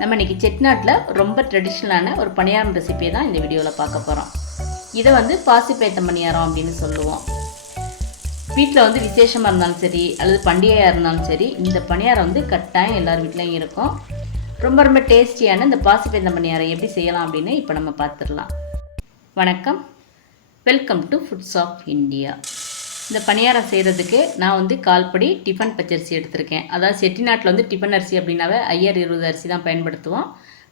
நம்ம இன்றைக்கி செட்டிநாட்டில் ரொம்ப ட்ரெடிஷ்னலான ஒரு பணியாரம் ரெசிபியை தான் இந்த வீடியோவில் பார்க்க போகிறோம். இதை பாசிப்பயத்தம் பணியாரம் அப்படின்னு சொல்லுவோம். வீட்டில் விசேஷமாக இருந்தாலும் சரி அல்லது பண்டிகையாக இருந்தாலும் சரி இந்த பணியாரம் கட்டாயம் எல்லார் வீட்லேயும் இருக்கும். ரொம்ப ரொம்ப டேஸ்டியான இந்த பாசிப்பயத்தம் பணியாரம் எப்படி செய்யலாம் அப்படின்னு இப்போ நம்ம பார்த்துடலாம். வணக்கம், welcome to foods of India. இந்த பணியாரம் செய்கிறதுக்கு நான் கால்படி டிஃபன் பச்சரிசி எடுத்திருக்கேன். அதாவது செட்டிநாட்டில் டிஃபன் அரிசி அப்படின்னாவே ஐஆர் 20 அரிசி தான் பயன்படுத்துவோம்.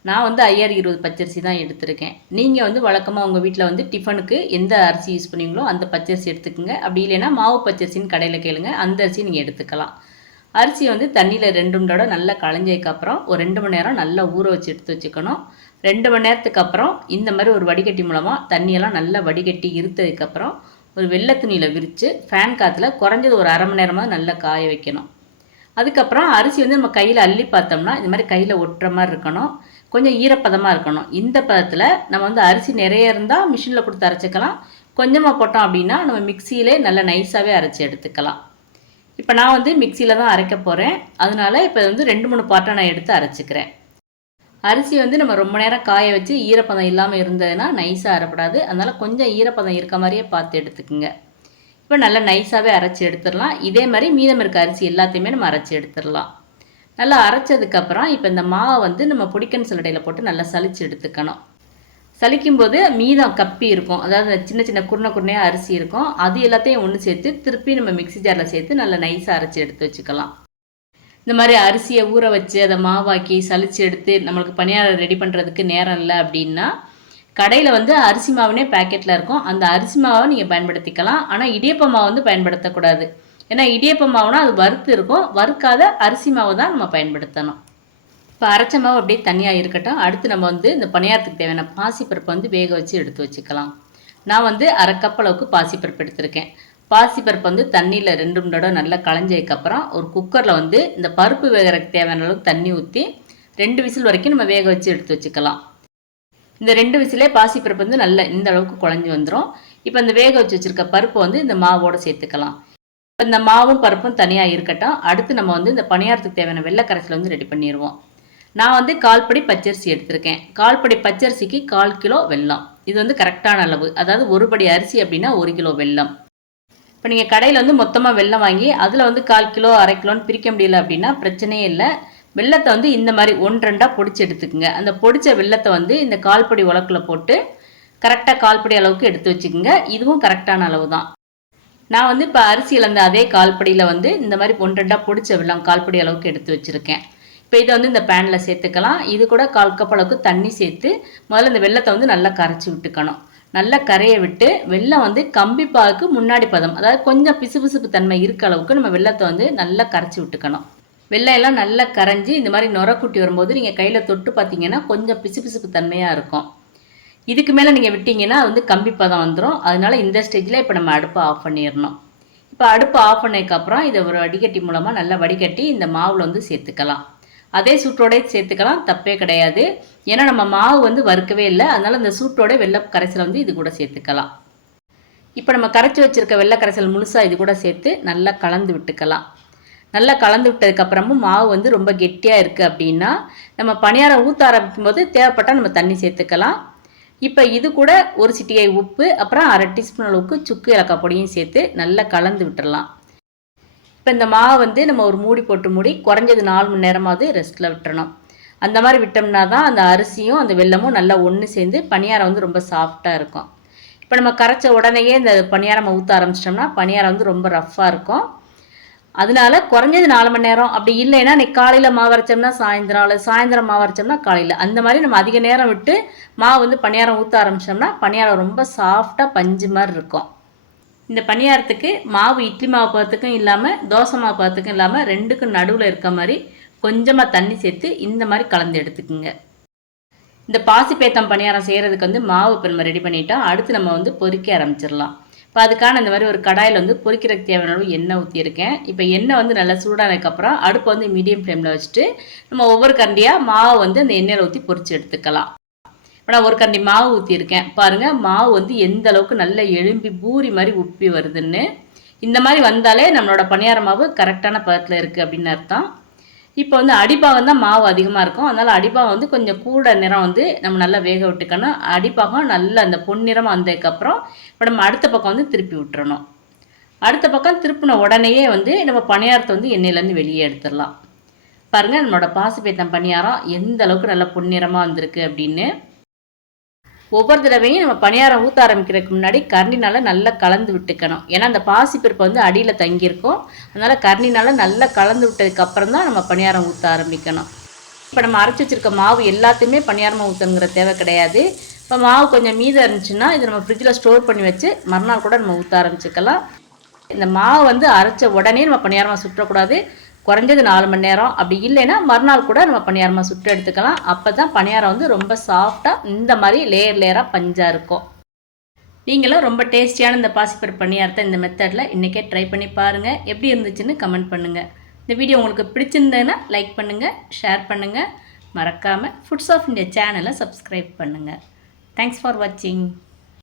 நான் ஐஆர் 20 பச்சரிசி தான் எடுத்திருக்கேன். நீங்கள் வழக்கமாக உங்கள் வீட்டில் டிஃபனுக்கு எந்த அரிசி யூஸ் பண்ணுவீங்களோ அந்த பச்சரிசி எடுத்துக்கோங்க. அப்படி இல்லைன்னா மாவு பச்சரிசின்னு கடையில் கேளுங்க, அந்த அரிசி நீங்கள் எடுத்துக்கலாம். அரிசி தண்ணியில் 2 தடவை நல்லா களைஞ்சதுக்கப்புறம் ஒரு 2 மணி நேரம் நல்லா ஊற வச்சு எடுத்து வச்சுக்கணும். 2 மணி நேரத்துக்கு அப்புறம் இந்த மாதிரி ஒரு வடிகட்டி மூலமாக தண்ணியெல்லாம் நல்லா வடிகட்டி இருத்ததுக்கப்புறம் ஒரு வெள்ளை துணியில் விரித்து ஃபேன் காற்றுல குறைஞ்சது ஒரு அரை மணி நேரமாக நல்லா காய வைக்கணும். அதுக்கப்புறம் அரிசி நம்ம கையில் அள்ளி பார்த்தோம்னா இந்த மாதிரி கையில் ஒட்டுற மாதிரி இருக்கணும், கொஞ்சம் ஈரப்பதமாக இருக்கணும். இந்த பதத்தில் நம்ம அரிசி நிறைய இருந்தால் மிஷினில் கொடுத்து அரைச்சிக்கலாம். கொஞ்சமாக போட்டோம் அப்படின்னா நம்ம மிக்சியிலே நல்லா நைஸாகவே அரைச்சி எடுத்துக்கலாம். இப்போ நான் மிக்சியில் தான் அரைக்க போகிறேன். அதனால இப்போ 2-3 பாட்டை நான் எடுத்து அரைச்சிக்கிறேன். அரிசி நம்ம ரொம்ப நேரம் காய வச்சு ஈரப்பதம் இல்லாமல் இருந்ததுன்னா நைஸாக அரைப்படாது. அதனால் கொஞ்சம் ஈரப்பதம் இருக்க மாதிரியே பார்த்து எடுத்துக்குங்க. இப்போ நல்லா நைஸாகவே அரைச்சி எடுத்துடலாம். இதே மாதிரி மீதம் இருக்க அரிசி எல்லாத்தையுமே நம்ம அரைச்சி எடுத்துடலாம். நல்லா அரைச்சதுக்கப்புறம் இப்போ இந்த மாவை நம்ம பொடிக்கன் சல்லடையில் போட்டு நல்லா சலிச்சு எடுத்துக்கணும். சலிக்கும்போது மீதம் கப்பி இருக்கும், அதாவது சின்ன சின்ன குருணையாக அரிசி இருக்கும். அது எல்லாத்தையும் ஒன்று சேர்த்து திருப்பி நம்ம மிக்சி ஜாரில் சேர்த்து நல்லா நைஸாக அரைச்சி எடுத்து வச்சுக்கலாம். இந்த மாதிரி அரிசியை ஊற வச்சு அதை மாவாக்கி சலிச்சு எடுத்து நம்மளுக்கு பணியாரம் ரெடி பண்ணுறதுக்கு நேரம் இல்லை அப்படின்னா கடையில் அரிசி மாவுனே பேக்கெட்டில் இருக்கும், அந்த அரிசி மாவை நீங்கள் பயன்படுத்திக்கலாம். ஆனால் இடியப்ப மாவு பயன்படுத்தக்கூடாது. ஏன்னா இடியப்ப மாவுனா அது வறுத்து இருக்கும், வறுக்காத அரிசி மாவு தான் நம்ம பயன்படுத்தணும். இப்போ அரைச்ச மாவு அப்படியே தனியாக இருக்கட்டும். அடுத்து நம்ம இந்த பணியாரத்துக்கு தேவையான பாசிப்பருப்பை வேக வச்சு எடுத்து வச்சுக்கலாம். நான் 1/2 கப் அளவுக்கு பாசிப்பருப்பு எடுத்திருக்கேன். பாசிப்பருப்பு தண்ணியில் 2 தடவை நல்லா களைஞ்சதுக்கப்புறம் ஒரு குக்கரில் இந்த பருப்பு வேகிறதுக்கு தேவையான அளவுக்கு தண்ணி ஊற்றி 2 விசில் வரைக்கும் நம்ம வேக வச்சு எடுத்து வச்சுக்கலாம். இந்த 2 விசிலே பாசிப்பருப்பு நல்லா இந்த அளவுக்கு குழஞ்சி வந்துடும். இப்போ இந்த வேக வச்சு வச்சுருக்க பருப்பு இந்த மாவோடு சேர்த்துக்கலாம். இந்த மாவும் பருப்பும் தனியாக இருக்கட்டும். அடுத்து நம்ம இந்த பணியாரத்துக்கு தேவையான வெள்ளை கரைசல் ரெடி பண்ணிடுவோம். நான் கால்படி பச்சரிசி எடுத்திருக்கேன். கால்படி பச்சரிசிக்கு 1/4 கிலோ வெல்லம். இது கரெக்டான அளவு. அதாவது 1 படி அரிசி அப்படின்னா 1 கிலோ வெல்லம். இப்போ நீங்கள் கடையில் மொத்தமாக வெல்லம் வாங்கி அதில் 1/4 கிலோ 1/2 கிலோன்னு பிரிக்க முடியல அப்படின்னா பிரச்சனையே இல்லை. வெல்லத்தை இந்த மாதிரி 1-2 பொடிச்சு எடுத்துக்கோங்க. அந்த பொடிச்ச வெல்லத்தை இந்த கால்படி உலக்கில் போட்டு கரெக்டாக கால்படி அளவுக்கு எடுத்து வச்சுக்கோங்க. இதுவும் கரெக்டான அளவு தான். நான் இப்போ அரிசியில் அதே கால்படியில் இந்த மாதிரி 1-2 பொடிச்ச வெல்லம் கால்படி அளவுக்கு எடுத்து வச்சுருக்கேன். இப்போ இதை இந்த பேனில் சேர்த்துக்கலாம். இது கூட 1/4 கப் அளவுக்கு தண்ணி சேர்த்து முதல்ல இந்த வெல்லத்தை நல்லா கரைச்சி விட்டுக்கணும். நல்லா கரையை விட்டு வெல்லம் கம்பி பாகுக்கு முன்னாடி பதம், அதாவது கொஞ்சம் பிசுபிசுப்பு தன்மை இருக்க அளவுக்கு நம்ம வெல்லத்தை நல்லா கரைச்சி விட்டுக்கணும். வெல்லம் எல்லாம் நல்லா கரைஞ்சி இந்த மாதிரி நுரக்குட்டி வரும்போது நீங்கள் கையில் தொட்டு பார்த்தீங்கன்னா கொஞ்சம் பிசுபிசுப்பு தன்மையாக இருக்கும். இதுக்கு மேலே நீங்கள் விட்டீங்கன்னா கம்பி பதம் வந்துடும். அதனால இந்த ஸ்டேஜில் இப்போ நம்ம அடுப்பை ஆஃப் பண்ணிடணும். இப்போ அடுப்பை ஆஃப் பண்ணதுக்கப்புறம் இதை ஒரு வடிகட்டி மூலமாக நல்லா வடிகட்டி இந்த மாவில் சேர்த்துக்கலாம். அதே சூட்டோடே சேர்த்துக்கலாம், தப்பே கிடையாது. ஏன்னா நம்ம மாவு வறுக்கவே இல்லை, அதனால் இந்த சூட்டோட வெள்ளை கரைசல் இது கூட சேர்த்துக்கலாம். இப்போ நம்ம கரைச்சி வச்சுருக்க வெள்ளை கரைசல் முழுசாக இது கூட சேர்த்து நல்லா கலந்து விட்டுக்கலாம். நல்லா கலந்து விட்டதுக்கப்புறமும் மாவு ரொம்ப கெட்டியாக இருக்குது அப்படின்னா நம்ம பணியாரம் ஊற்ற ஆரம்பிக்கும் போது தேவைப்பட்டால் நம்ம தண்ணி சேர்த்துக்கலாம். இப்போ இது கூட ஒரு சிட்டிகை உப்பு, அப்புறம் 1/2 டீஸ்பூன் அளவுக்கு சுக்கு ஏலக்காய் பொடியும் சேர்த்து நல்லா கலந்து விட்டுடலாம். இப்போ இந்த மாவு நம்ம ஒரு மூடி போட்டு மூடி குறைஞ்சது 4 மணி நேரமாவது ரெஸ்ட்டில் விட்டுறணும். அந்த மாதிரி விட்டோம்னா தான் அந்த அரிசியும் அந்த வெல்லமும் நல்லா ஒன்று சேர்ந்து பணியாரம் ரொம்ப சாஃப்டாக இருக்கும். இப்போ நம்ம கரைச்ச உடனேயே இந்த பணியாரம் ஊற்ற ஆரம்பிச்சிட்டோம்னா பணியாரம் ரொம்ப ரஃப்பாக இருக்கும். அதனால குறைஞ்சது 4 மணி நேரம், அப்படி இல்லைன்னா நீ காலையில் மாவு அரைச்சோம்னா சாயந்தரம் மாவு அரைச்சோம்னா காலையில், அந்த மாதிரி நம்ம அதிக நேரம் விட்டு மாவு பணியாரம் ஊற்ற ஆரம்பிச்சோம்னா பணியாரம் ரொம்ப சாஃப்டாக பஞ்சு மாதிரி இருக்கும். இந்த பணியாரத்துக்கு மாவு இட்லி மாவு பதத்துக்கும் இல்லாமல் தோசை மாவு பதத்துக்கும் இல்லாமல் 2க்கும் நடுவில் இருக்க மாதிரி கொஞ்சமாக தண்ணி சேர்த்து இந்த மாதிரி கலந்து எடுத்துக்குங்க. இந்த பாசிப்பயத்தம் பணியாரம் செய்கிறதுக்கு மாவு இப்போ நம்ம ரெடி பண்ணிட்டோம். அடுத்து நம்ம பொரிக்க ஆரம்பிச்சிடலாம். இப்போ அதுக்கான இந்த மாதிரி ஒரு கடாயில் பொரிக்கிறதுக்கு தேவையான அளவு எண்ணெய் ஊற்றியிருக்கேன். இப்போ எண்ணெய் நல்லா சூடானதுக்கப்புறம் அடுப்பை மீடியம் ஃப்ளேமில் வச்சுட்டு நம்ம ஒவ்வொரு கரண்டியாக மாவு அந்த எண்ணெயில் ஊற்றி பொரித்து எடுத்துக்கலாம். இப்போ நான் ஒரு கரண்டி மாவு ஊற்றியிருக்கேன். பாருங்கள், மாவு எந்த அளவுக்கு நல்லா எழும்பி பூரி மாதிரி உப்பி வருதுன்னு. இந்த மாதிரி வந்தாலே நம்மளோட பணியார மாவு கரெக்டான பதத்தில் இருக்குது அப்படின்னு அர்த்தம். இப்போ வந்து அடிப்பாகம் தான் மாவு அதிகமாக இருக்கும். அதனால் அடிப்பாகம் வந்து கொஞ்சம் கூட நிறம் வந்து நம்ம நல்லா வேக விட்டுக்கணும். அடிப்பாகம் நல்லா அந்த பொன்னிறம் வந்ததுக்கப்புறம் இப்போ நம்ம அடுத்த பக்கம் வந்து திருப்பி விட்டுறணும். அடுத்த பக்கம் திருப்பின உடனேயே வந்து நம்ம பணியாரத்தை வந்து எண்ணெயிலேருந்து வெளியே எடுத்துடலாம். பாருங்கள் நம்மளோட பாசிப்பயிறு பணியாரம் எந்த அளவுக்கு நல்லா பொன்னிறமாக வந்திருக்கு அப்படின்னு. ஒவ்வொரு தடவையும் நம்ம பணியாரம் ஊற்ற ஆரம்பிக்கிறதுக்கு முன்னாடி கரண்டினால் நல்லா கலந்து விட்டுக்கணும். ஏன்னா அந்த பாசிப்பருப்பு வந்து அடியில் தங்கியிருக்கும். அதனால் கரண்டினால் நல்லா கலந்து விட்டதுக்கப்புறம் தான் நம்ம பணியாரம் ஊற்ற ஆரம்பிக்கணும். இப்போ நம்ம அரைச்சி வச்சுருக்க மாவு எல்லாத்தையுமே பணியாரமாக ஊற்றணுங்கிற தேவை கிடையாது. இப்போ மாவு கொஞ்சம் மீதம் இருந்துச்சுன்னா இதை நம்ம ஃப்ரிட்ஜில் ஸ்டோர் பண்ணி வச்சு மறுநாள் கூட நம்ம ஊற்ற ஆரம்பிச்சுக்கலாம். இந்த மாவு வந்து அரைச்ச உடனே நம்ம பணியாரமாக சுற்றக்கூடாது. குறைஞ்சது 4 மணி நேரம், அப்படி இல்லைன்னா மறுநாள் கூட நம்ம பணியாரமாக சுட்டு எடுத்துக்கலாம். அப்போ தான் பணியாரம் வந்து ரொம்ப சாஃப்டாக இந்த மாதிரி லேயர் லேயராக பஞ்சாக இருக்கும். நீங்களும் ரொம்ப டேஸ்டியான இந்த பாசிப்பருப்பு பணியாரத்தை இந்த மெத்தடில் இன்றைக்கே ட்ரை பண்ணி பாருங்கள். எப்படி இருந்துச்சுன்னு கமெண்ட் பண்ணுங்கள். இந்த வீடியோ உங்களுக்கு பிடிச்சிருந்ததுன்னா லைக் பண்ணுங்கள், ஷேர் பண்ணுங்கள். மறக்காமல் ஃபுட்ஸ் ஆஃப் இந்தியா சேனலை சப்ஸ்கிரைப் பண்ணுங்கள். தேங்க்ஸ் ஃபார் வாட்சிங்.